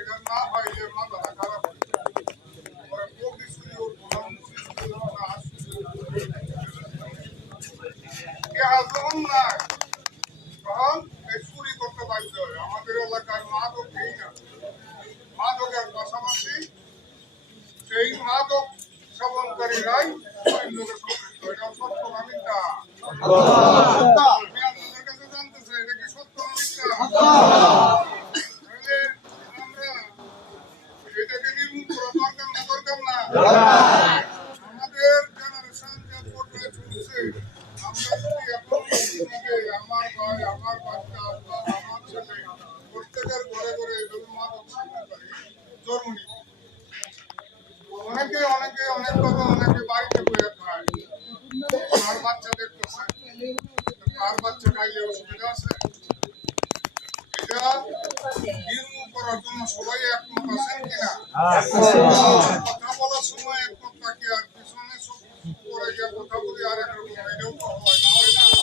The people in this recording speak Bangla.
এটা না হয় যে মাথাটা খারাপ হয়ে যায়। পরে কোটি চুরি উঠবো না, মুড়ি চুরি উঠবো না, হাঁস চুরি উঠবো না। কে হাজম না তখন এই চুরি করতে বাধ্য হয়। আমাদের এলাকায় মাদক নেই না, মাদকের পাশাপাশি সেই মাদক সেবনকারীরাই চুরির লোকে সম্পৃক্ত। এটা সত্য না মিথ্যা? আমি আপনাদের কাছে জানতে চাই, এটা কি সত্য না মিথ্যা? তাহলে আমরা এটাকে নির্মূল করা দরকার না? আমাদের জেনারেশন যে পর্যায়ে চলছে, আমরা যদি এখন আমার ভাই, আমার বাচ্চা, আমার ছেলে প্রত্যেকের ঘরে ঘরে এইভাবে মাদক সেবন করে জন্ম নিব। অনেকে অনেকে অনেক কথা অনেকে বাড়িতে বয়ে খায়, তার বাচ্চা দেখতেছে, তার বাচ্চা খাইলে অসুবিধা আছে? এটা নির্মূল করার জন্য সবাই একমত আছেন কিনা? কথা বলার সময় একমত থাকি আর